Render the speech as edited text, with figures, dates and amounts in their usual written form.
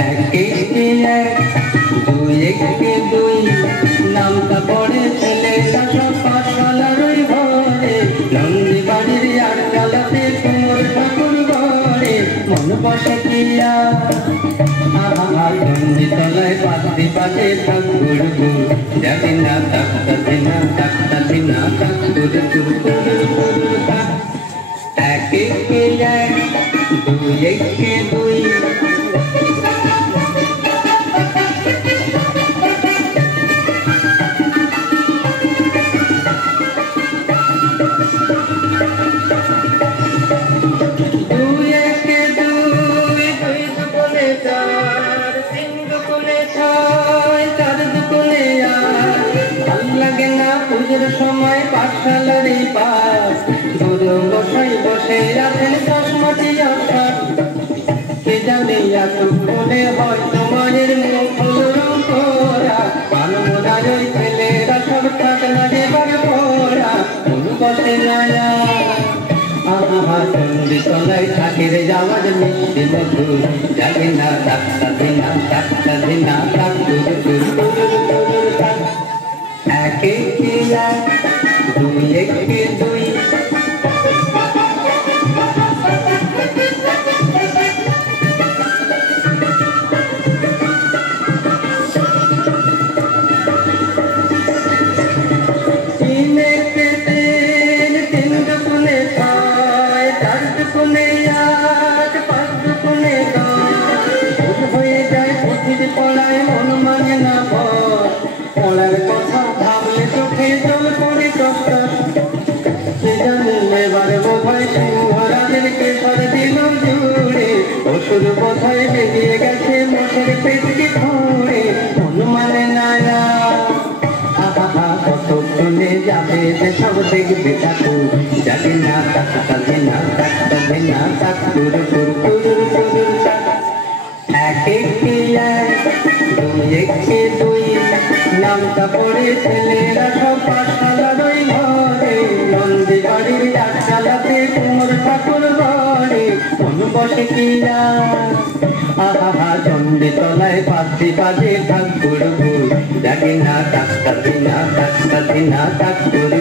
একে এক দুই একে দুই নামটা পড়ে ছেলেটা সব পাঠশালার ওই ঘরে নন্দী বাড়ির আটচালাতে কুমোর ঠাকুর ঘরে মন বসে কিয়া নন্দী তলায় পাতি পাতে ঠাকুর যাবি না তাকতা দিনা তাকতা দিনা ঠাকুর একে এক দুই একে দুই সময় পাঠশালারই পাশ গুরু বসাই বসে আছেন চশমাটি অসার কে জানে এতক্ষণে হয়তো মায়ের মুখ করা পানমোদার ওই ছেলেরা সব থাক না যেবার পড়া গুরু বসে নায়া চন্ডী তলায় থাকির যাওয়ার মিষ্টি মধুর জাগে না ডাক্তার দিনা ডাক্তার দিনা একে এক দুই একে দুই তিন একে তিন তিন দুগুণে ছয় চার দুগুণে আট পাঁচ দুগুণে দশ হয়ে যায় পুঁথির পড়ায় মন মানে না ভয় পড়ার কথা ভাবলে চোখে জল পড়ে কষ্টা সে জানে এবার বোধহয় সিংহরাজেরকে সর দিল জুড়ে অসুর বোধহয় বেরিয়ে গেছে মোষের পেটকে ধরে মন মানে না কতক্ষণে যাবে যে সব দেখবে ঠাকুর যাবে না তাকতা দিনা তাকতা দিনা তাকুর একে এক দুই একে দুই নামটা পড়ে ছেলেরা সব পাঠশালার ওই ঘরে নন্দী বাড়ির আটচালাতে কুমোর ঠাকুর ঘরে মন বসে কিয়া চন্ডী তলায় পাতি বাজে ঠাকুর জাগে না তাকতা দিনা তাকুর